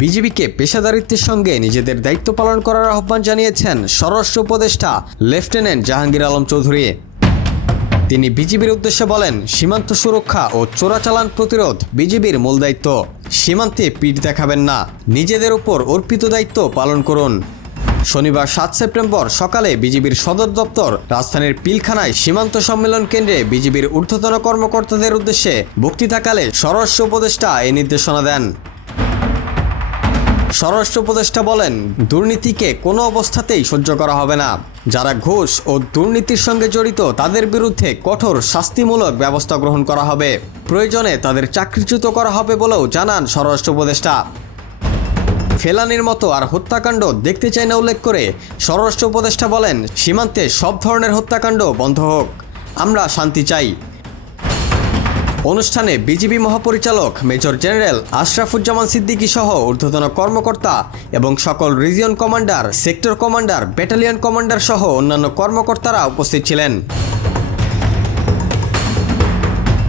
বিজেপিকে পেশাদারিত্বের সঙ্গে নিজেদের দায়িত্ব পালন করার আহ্বান জানিয়েছেন স্বরাষ্ট্র উপদেষ্টা লেফটেন্যান্ট জাহাঙ্গীর আলম চৌধুরী। তিনি বিজিবির উদ্দেশ্যে বলেন, সীমান্ত সুরক্ষা ও চোরাচালান প্রতিরোধ বিজিবির মূল দায়িত্ব। সীমান্তে পিঠ দেখাবেন না, নিজেদের উপর অর্পিত দায়িত্ব পালন করুন। শনিবার সাত সেপ্টেম্বর সকালে বিজিবির সদর দপ্তর রাজধানীর পিলখানায় সীমান্ত সম্মেলন কেন্দ্রে বিজিবির ঊর্ধ্বতন কর্মকর্তাদের উদ্দেশ্যে বক্তৃতাকালে স্বরাষ্ট্র উপদেষ্টা এই নির্দেশনা দেন। স্বরাষ্ট্র উপদেষ্টা বলেন, দুর্নীতিকে কোনো অবস্থাতেই সহ্য করা হবে না। যারা ঘুষ ও দুর্নীতির সঙ্গে জড়িত, তাদের বিরুদ্ধে কঠোর শাস্তিমূলক ব্যবস্থা গ্রহণ করা হবে। প্রয়োজনে তাদের চাকরিচ্যুত করা হবে বলেও জানান স্বরাষ্ট্র উপদেষ্টা। ফেলানির মতো আর হত্যাকাণ্ড দেখতে চাই না উল্লেখ করে স্বরাষ্ট্র উপদেষ্টা বলেন, সীমান্তে সব ধরনের হত্যাকাণ্ড বন্ধ হোক। আমরা শান্তি চাই। অনুষ্ঠানে বিজিবি মহাপরিচালক মেজর জেনারেল আশরাফুজ্জামান সিদ্দিকী সহ ঊর্ধ্বতন কর্মকর্তা এবং সকল region commander, sector commander, battalion commander সহ অন্যান্য কর্মকর্তারা উপস্থিত ছিলেন।